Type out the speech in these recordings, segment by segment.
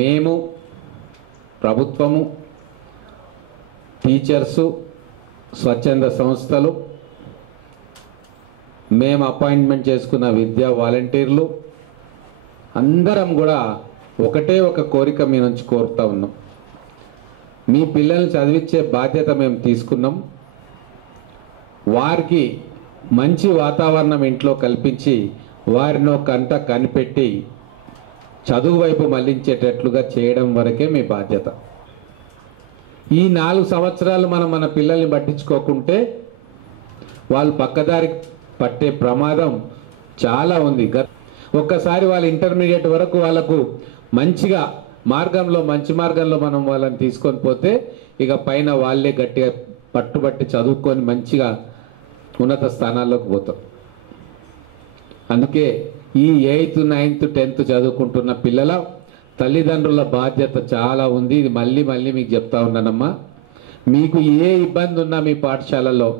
మేము ప్రభుత్వము, టీచర్సు, స్వచ్ఛంద సంస్థలు, మేము అపాయింట్మెంట్ చేసుకున్న విద్యా వాలంటీర్లు అందరం కూడా ఒకటే ఒక కోరిక మీ నుంచి కోరుతా ఉన్నాం. మీ పిల్లల్ని చదివించే బాధ్యత మేము తీసుకున్నాం. వారికి మంచి వాతావరణం ఇంట్లో కల్పించి వారిని కంట కనిపెట్టి చదువు వైపు మళ్లించేటట్లుగా చేయడం వరకే మీ బాధ్యత. ఈ 4 సంవత్సరాలు మనం మన పిల్లల్ని పట్టించుకోకుంటే వాళ్ళు పక్కదారి పట్టే ప్రమాదం చాలా ఉంది. ఒక్కసారి వాళ్ళ ఇంటర్మీడియట్ వరకు వాళ్ళకు మంచి మార్గంలో మనం వాళ్ళని తీసుకొని పోతే ఇక పైన వాళ్ళే గట్టిగా పట్టుబట్టి చదువుకొని మంచిగా ఉన్నత స్థానాల్లోకి పోతాం. అందుకే ఈ 8th, 9th, 10th చదువుకుంటున్న పిల్లల తల్లిదండ్రుల బాధ్యత చాలా ఉంది. ఇది మళ్ళీ మీకు చెప్తా ఉన్నానమ్మా. మీకు ఏ ఇబ్బంది ఉన్నా మీ పాఠశాలలో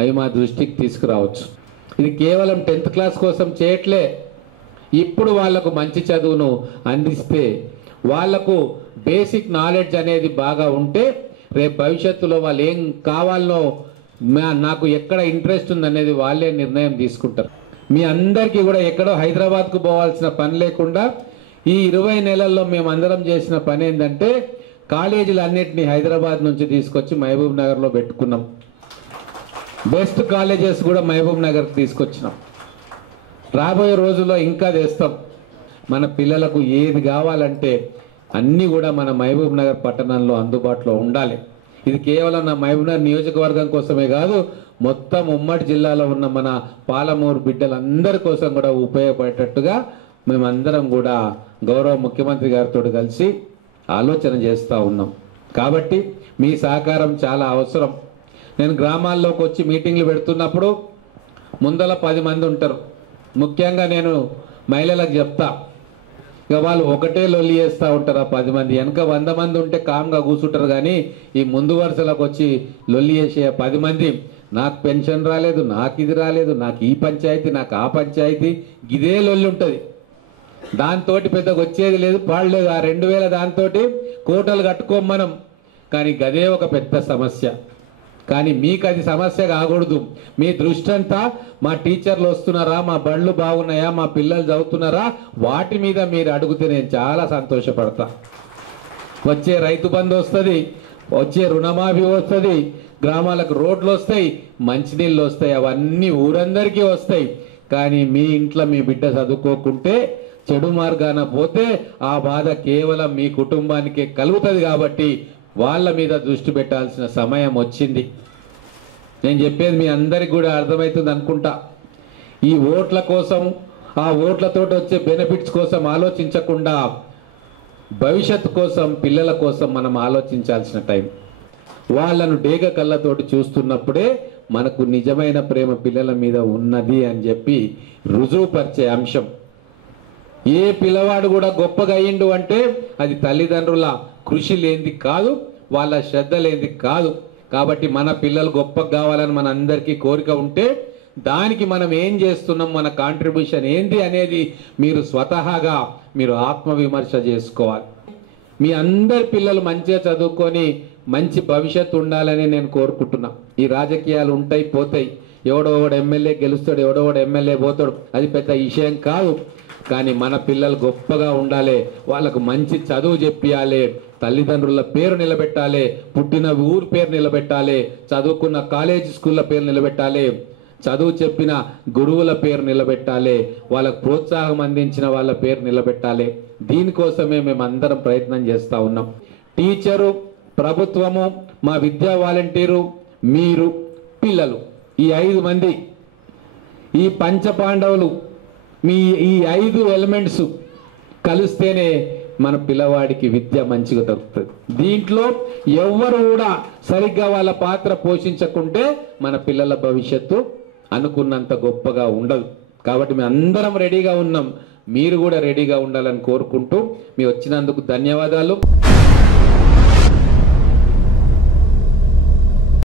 అవి మా దృష్టికి తీసుకురావచ్చు. ఇది కేవలం 10th క్లాస్ కోసం చేయట్లే. ఇప్పుడు వాళ్లకు మంచి చదువును అందిస్తే వాళ్లకు బేసిక్ నాలెడ్జ్ అనేది బాగా ఉంటే రేపు భవిష్యత్తులో వాళ్ళు ఏం కావాలనో నాకు ఎక్కడ ఇంట్రెస్ట్ ఉందనేది వాళ్ళే నిర్ణయం తీసుకుంటారు. మీ అందరికీ కూడా ఎక్కడో హైదరాబాద్కు పోవాల్సిన పని లేకుండా ఈ 20 నెలల్లో మేము అందరం చేసిన పని ఏంటంటే కాలేజీలు అన్నిటినీ హైదరాబాద్ నుంచి తీసుకొచ్చి మహబూబ్ నగర్లో పెట్టుకున్నాం. బెస్ట్ కాలేజెస్ కూడా మహబూబ్ నగర్కి తీసుకొచ్చినాం. రాబోయే రోజుల్లో ఇంకా తెస్తాం. మన పిల్లలకు ఏది కావాలంటే అన్నీ కూడా మన మహబూబ్ నగర్ పట్టణంలో అందుబాటులో ఉండాలి. ఇది కేవలం నా మహబూబ్ నగర్ నియోజకవర్గం కోసమే కాదు, మొత్తం ఉమ్మడి జిల్లాలో ఉన్న మన పాలమూరు బిడ్డలందరి కోసం కూడా ఉపయోగపడేటట్టుగా మేమందరం కూడా గౌరవ ముఖ్యమంత్రి గారితో కలిసి ఆలోచన చేస్తూ ఉన్నాం. కాబట్టి మీ సహకారం చాలా అవసరం. నేను గ్రామాల్లోకి వచ్చి మీటింగ్లు పెడుతున్నప్పుడు ముందల 10 మంది ఉంటారు. ముఖ్యంగా నేను మహిళలకు చెప్తా, ఇక వాళ్ళు ఒకటే లొల్లి చేస్తూ ఉంటారు. ఆ 10 మంది వెనక 100 మంది ఉంటే కామ్గా కూర్చుంటారు. కానీ ఈ ముందు వరుసలకు వచ్చి లొల్లి చేసే 10 మంది నాకు పెన్షన్ రాలేదు, నాకు ఇది రాలేదు, నాకు ఈ పంచాయతీ, నాకు ఆ పంచాయతీ, ఇదే లొల్లి ఉంటుంది. దాంతో పెద్దగా వచ్చేది లేదు, పాడలేదు. ఆ 2000 దాంతో కోటలు కట్టుకోమనం. కానీ గదే ఒక పెద్ద సమస్య. కానీ మీకు అది సమస్య కాకూడదు. మీ దృష్టి అంతా మా టీచర్లు వస్తున్నారా, మా బళ్ళు బాగున్నాయా, మా పిల్లలు చదువుతున్నారా, వాటి మీద మీరు అడిగితే నేను చాలా సంతోషపడతా. వచ్చే రైతు బంధు వస్తుంది, వచ్చే రుణమాఫీ వస్తుంది, గ్రామాలకు రోడ్లు వస్తాయి, మంచినీళ్ళు వస్తాయి, అవన్నీ ఊరందరికీ వస్తాయి. కానీ మీ ఇంట్లో మీ బిడ్డ చదువుకోకుంటే చెడు మార్గాన పోతే ఆ బాధ కేవలం మీ కుటుంబానికే కలుగుతుంది. కాబట్టి వాళ్ళ మీద దృష్టి పెట్టాల్సిన సమయం వచ్చింది. నేను చెప్పేది మీ అందరికి కూడా అర్థమవుతుంది అనుకుంటా. ఈ ఓట్ల కోసం, ఆ ఓట్లతో వచ్చే బెనిఫిట్స్ కోసం ఆలోచించకుండా భవిష్యత్తు కోసం, పిల్లల కోసం మనం ఆలోచించాల్సిన టైం. వాళ్ళను డేగ కళ్ళతోటి చూస్తున్నప్పుడే మనకు నిజమైన ప్రేమ పిల్లల మీద ఉన్నది అని చెప్పి రుజువుపరిచే అంశం. ఏ పిల్లవాడు కూడా గొప్పగా అయ్యిండు అంటే అది తల్లిదండ్రుల కృషి లేనిది కాదు, వాళ్ళ శ్రద్ధ లేనిది కాదు. కాబట్టి మన పిల్లలు గొప్పగా కావాలని మన అందరికీ కోరిక ఉంటే దానికి మనం ఏం చేస్తున్నాం, మన కాంట్రిబ్యూషన్ ఏంది అనేది మీరు స్వతహాగా మీరు ఆత్మవిమర్శ చేసుకోవాలి. మీ అందరి పిల్లలు మంచిగా చదువుకొని మంచి భవిష్యత్తు ఉండాలని నేను కోరుకుంటున్నా. ఈ రాజకీయాలు ఉంటాయి పోతాయి, ఎవడో ఎమ్మెల్యే గెలుస్తాడు, ఎవడో ఎమ్మెల్యే పోతాడు, అది పెద్ద విషయం కాదు. కానీ మన పిల్లలు గొప్పగా ఉండాలి, వాళ్ళకు మంచి చదువు చెప్పియాలి, తల్లిదండ్రుల పేరు నిలబెట్టాలి, పుట్టిన ఊరు పేరు నిలబెట్టాలి, చదువుకున్న కాలేజీ స్కూళ్ళ పేరు నిలబెట్టాలి, చదువు చెప్పిన గురువుల పేరు నిలబెట్టాలి, వాళ్ళకు ప్రోత్సాహం అందించిన వాళ్ళ పేరు నిలబెట్టాలి. దీనికోసమే మేము అందరం ప్రయత్నం చేస్తూ ఉన్నాం. టీచరు, ప్రభుత్వము, మా విద్యా వాలంటీరు, మీరు, పిల్లలు, ఈ 5 మంది, ఈ పంచపాండవులు, మీ ఈ 5 ఎలిమెంట్స్ కలిస్తేనే మన పిల్లవాడికి విద్య మంచిగా దొరుకుతుంది. దీంట్లో ఎవ్వరు కూడా సరిగ్గా వాళ్ళ పాత్ర పోషించకుంటే మన పిల్లల భవిష్యత్తు అనుకున్నంత గొప్పగా ఉండదు. కాబట్టి మేము అందరం రెడీగా ఉన్నాం, మీరు కూడా రెడీగా ఉండాలని కోరుకుంటూ మీ వచ్చినందుకు ధన్యవాదాలు.